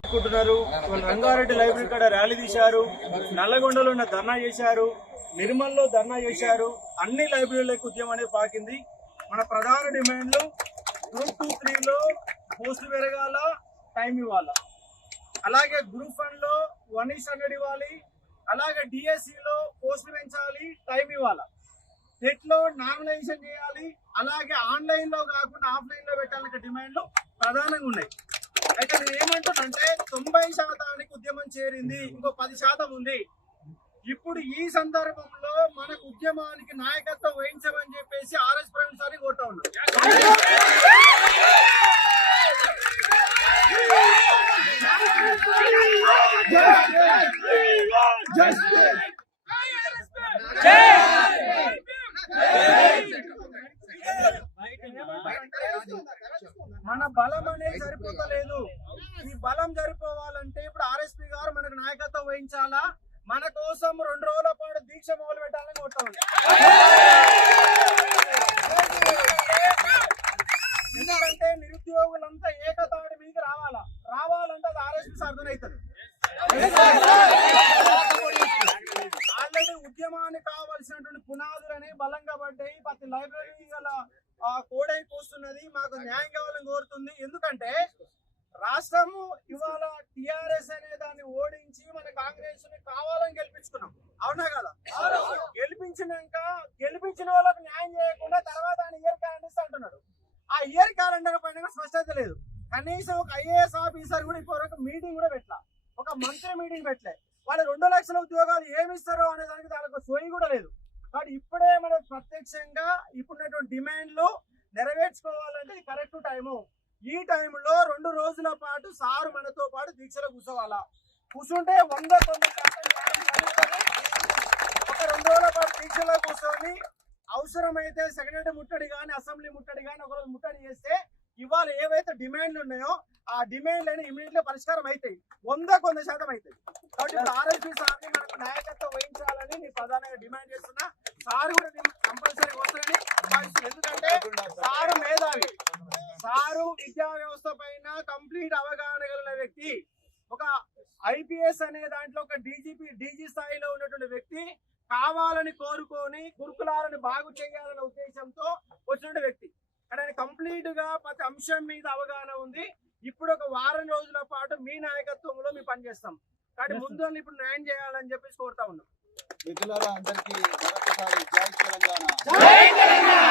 అనుకుంటున్నారు. రంగారెడ్డి లైబ్రరీ కాడ ర్యాలీ తీశారు. నల్లగొండలో ఉన్న ధర్నా చేశారు. నిర్మల్లో ధర్నా చేశారు. అన్ని లైబ్రరీలకు ఉద్యమం అనేది పాకింది. మన ప్రధాన డిమాండ్లు గ్రూప్ టూ త్రీలో పోస్ట్ పెరగాల టైం ఇవ్వాలా. అలాగే గ్రూప్ వన్లో వన్ ఇస్ హండ్రెడ్ ఇవ్వాలి అలాగే డిఎస్సి పోస్ట్ పెంచాలి టైం ఇవ్వాలా? నెట్లో నామినేషన్ చేయాలి అలాగే ఆన్లైన్లో కాకుండా ఆఫ్లైన్లో పెట్టాలనే డిమాండ్లు ప్రధానంగా ఉన్నాయి. అయితే నేను ఏమంటానంటే తొంభై శాతానికి ఉద్యమం చేరింది ఇంకో పది శాతం ఉంది. ఇప్పుడు ఈ సందర్భంలో మనకు ఉద్యమానికి నాయకత్వం వహించమని చెప్పేసి ఆర్ఎస్ ప్రవీణ్ సార్ని కోరుతా ఉన్నాం. మన బలం అనేది సరిపోతలేదు. ఈ బలం సరిపోవాలంటే ఇప్పుడు ఆర్ఎస్పి గారు మనకు నాయకత్వం వహించాలా? మన కోసం రెండు రోజుల పాటు దీక్ష మొదలు పెట్టాలని కొట్టాలి ఎందుకంటే నిరుద్యోగులంతా ఏకతాడి మీకు రావాలా? రావాలంటే అది ఆర్ఎస్పి అర్థమవుతుంది. ఆల్రెడీ ఉద్యమానికి కావాల్సినటువంటి పునాదులని బలంగా పడ్డాయి. ప్రతి లైబ్రరీ గల కోడై కూస్తున్నది మాకు న్యాయం కావాలని కోరుతుంది. ఎందుకంటే రాష్ట్రము ఇవాళ టిఆర్ఎస్ అనే దాన్ని ఓడించి మన కాంగ్రెస్ని కావాలని గెలిపించుకున్నాం. అవునా కదా? గెలిపించినాక గెలిపించిన వాళ్ళకి న్యాయం చేయకుండా తర్వాత ఆయన ఇయర్ క్యాలెండర్స్ అంటున్నాడు. ఆ ఇయర్ క్యాలెండర్ పైన స్పష్టత లేదు. కనీసం ఒక ఐఏఎస్ ఆఫీసర్ కూడా ఇప్పటివరకు మీటింగ్ కూడా పెట్టలే. ఒక మంత్రి మీటింగ్ పెట్టలే. వాళ్ళు రెండు లక్షల ఉద్యోగాలు ఏమి ఇస్తారో అనే దానికి దానికి సోయి కూడా లేదు. కాబట్టి ఇప్పుడే మనం ప్రత్యక్షంగా ఇప్పుడున్నటువంటి డిమాండ్లు నెరవేర్చుకోవాలంటే ఇది కరెక్ట్ టైము. ఈ టైంలో రెండు రోజుల పాటు సారు మనతో పాటు దీక్షలో కూర్చోవాలా. కూర్చుంటే వంద తొమ్మిది శాతం ఒక రెండు రోజుల పాటు దీక్షలో కూర్చొని అవసరమైతే సెక్రటరీ ముట్టడి కానీ అసెంబ్లీ ముట్టడి కానీ ఒక రోజు ముట్టడి చేస్తే ఇవాళ ఏవైతే డిమాండ్లు ఉన్నాయో ఆ డిమాండ్లు అని ఇమీడియట్గా పరిష్కారం అవుతాయి వంద కొంత శాతం అవుతాయి కాబట్టి ఆర్ఎస్పీ సార్ని మనకు నాయకత్వం వహించాలని నేను ప్రధానంగా డిమాండ్ చేస్తున్నా. సార్ కూడా కంపల్సరీ వస్తారని. ఎందుకంటే సారు మేధావి. సారు విద్యా వ్యవస్థ పైన కంప్లీట్ అవగాహన కలిగిన వ్యక్తి. ఒక ఐపీఎస్ అనే దాంట్లో ఒక డీజీపీ డీజీ స్థాయిలో ఉన్నటువంటి వ్యక్తి కావాలని కోరుకొని గురుకులాలను బాగు చేయాలనే ఉద్దేశంతో వచ్చినటువంటి వ్యక్తి. కానీ ఆయన కంప్లీట్గా ప్రతి అంశం మీద అవగాహన ఉంది. ఇప్పుడు ఒక వారం రోజుల పాటు మీ నాయకత్వంలో మేము పనిచేస్తాం. కాబట్టి ముందు ఇప్పుడు న్యాయం చేయాలని చెప్పేసి కోరుతా ఉన్నాం. అందరికీ కొనసాగాలి జై తెలంగాణ!